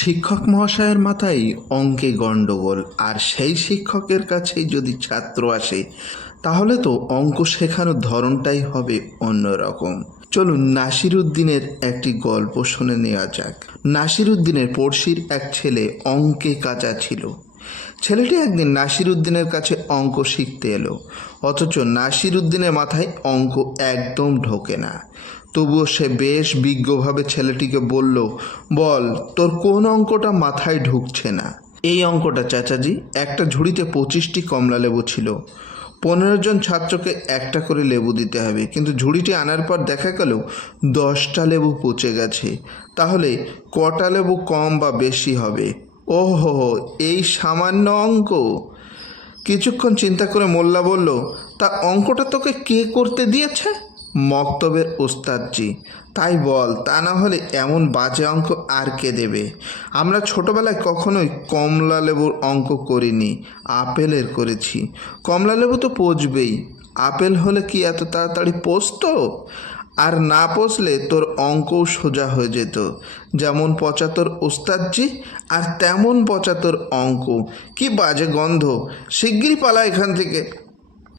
শিক্ষক মহাশয়ের মাথায় অঙ্কে গণ্ডগোল, আর সেই শিক্ষকের কাছেই যদি ছাত্র আসে তাহলে তো অঙ্ক শেখানোর ধরনটাই হবে অন্যরকম। চলুন নাসিরুদ্দিনের একটি গল্প শুনে নেওয়া যাক। নাসিরুদ্দিনের পড়শির এক ছেলে অঙ্কে কাঁচা ছিল। ছেলেটি একদিন নাসিরুদ্দিনের কাছে অঙ্ক শিখতে এলো, অথচ নাসিরুদ্দিনের মাথায় অঙ্ক একদম ঢোকে না। তবুও সে বেশ বিজ্ঞভাবে ছেলেটিকে বলল, বল তোর কোন অঙ্কটা মাথায় ঢুকছে না। এই অঙ্কটা চাচাজি, একটা ঝুড়িতে 25টি কমলা লেবু ছিল। 15 জন ছাত্রকে একটা করে লেবু দিতে হবে, কিন্তু ঝুড়িটি আনার পর দেখা গেল 10টা লেবু পচে গেছে। তাহলে কটা লেবু কম বা বেশি হবে? ওহো, এই সামান্য অঙ্ক! কিছুক্ষণ চিন্তা করে মোল্লা বলল, তা অঙ্কটা তোকে কে করতে দিয়েছে? মক্তবের ওস্তাদজি। তাই বল, তা না হলে এমন বাজে অঙ্ক আর কে দেবে? আমরা ছোটবেলায় কখনোই কমলা লেবুর অঙ্ক করিনি, আপেলের করেছি। কমলা লেবু তো পচবেই, আপেল হলে কি এত তাড়াতাড়ি পচতো? আর না পচলে তোর অঙ্কও সোজা হয়ে যেত। যেমন পচা তোর ওস্তাদজি, আর তেমন পচা তোর অঙ্ক। কি বাজে গন্ধ! শিগগিরই পালা এখান থেকে।